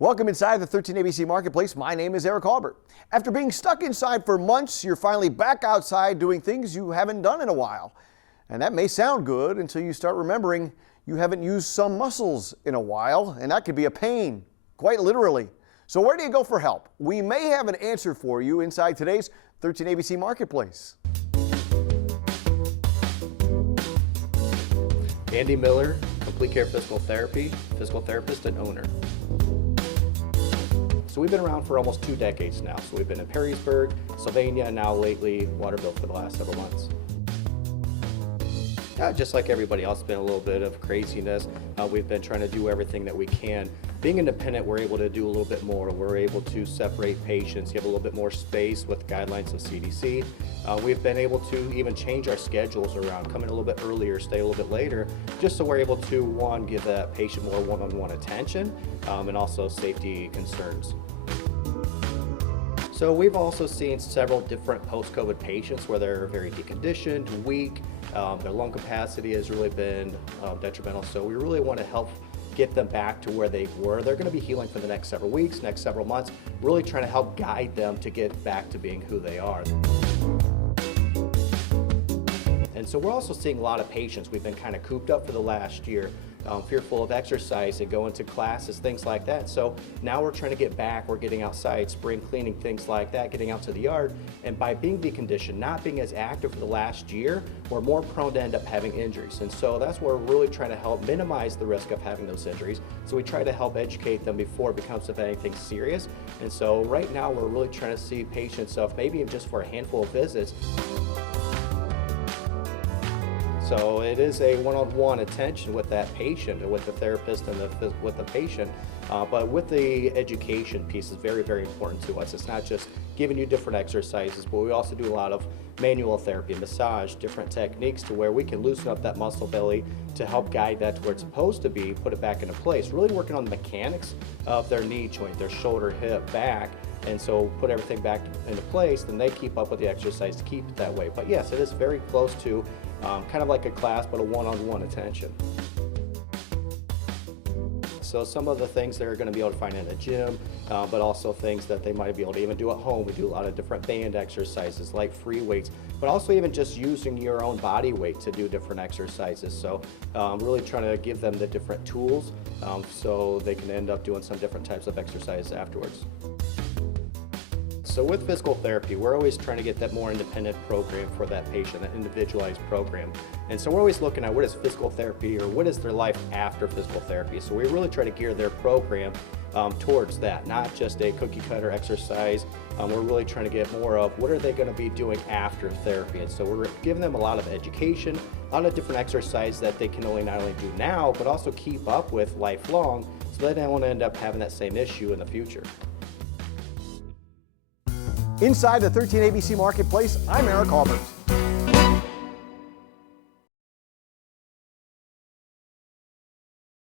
Welcome inside the 13ABC Marketplace. My name is Eric Halbert. After being stuck inside for months, you're finally back outside doing things you haven't done in a while. And that may sound good until you start remembering you haven't used some muscles in a while, and that could be a pain, quite literally. So where do you go for help? We may have an answer for you inside today's 13ABC Marketplace. Andy Miller, Complete Care Physical Therapy, physical therapist and owner. So we've been around for almost 2 decades now. So we've been in Perrysburg, Sylvania, and now lately Waterville for the last several months. Just like everybody else, it's been a little bit of craziness. We've been trying to do everything that we can. Being independent, we're able to do a little bit more. We're able to separate patients, give a little bit more space with guidelines of CDC. We've been able to even change our schedules around, come in a little bit earlier, stay a little bit later, just so we're able to, one, give that patient more one-on-one attention, and also safety concerns. So we've also seen several different post-COVID patients where they're very deconditioned, weak, their lung capacity has really been detrimental. So we really want to help get them back to where they were. They're going to be healing for the next several weeks, next several months, really trying to help guide them to get back to being who they are. And so we're also seeing a lot of patients. We've been kind of cooped up for the last year, fearful of exercise and going to classes, things like that. So now we're trying to get back. We're getting outside, spring cleaning, things like that, getting out to the yard. And by being deconditioned, not being as active for the last year, we're more prone to end up having injuries. And so that's where we're really trying to help minimize the risk of having those injuries. So we try to help educate them before it becomes anything serious. And so right now we're really trying to see patients of maybe just for a handful of visits. So it is a one-on-one attention with that patient, with the therapist and with the patient. But with the education piece is very, very important to us. It's not just giving you different exercises, but we also do a lot of manual therapy, massage, different techniques to where we can loosen up that muscle belly to help guide that to where it's supposed to be, put it back into place. Really working on the mechanics of their knee joint, their shoulder, hip, back. And so put everything back into place, then they keep up with the exercise to keep it that way. But yes, it is very close to kind of like a class, but a one-on-one attention. So some of the things they're going to be able to find in a gym, but also things that they might be able to even do at home. We do a lot of different band exercises like free weights, but also even just using your own body weight to do different exercises. So really trying to give them the different tools so they can end up doing some different types of exercises afterwards. So with physical therapy, we're always trying to get that more independent program for that patient, that individualized program. And so we're always looking at what is physical therapy or what is their life after physical therapy. So we really try to gear their program towards that, not just a cookie cutter exercise. We're really trying to get more of what are they going to be doing after therapy. And so we're giving them a lot of education, a lot of different exercises that they can not only do now, but also keep up with lifelong so they don't end up having that same issue in the future. Inside the 13ABC Marketplace, I'm Eric Halbert.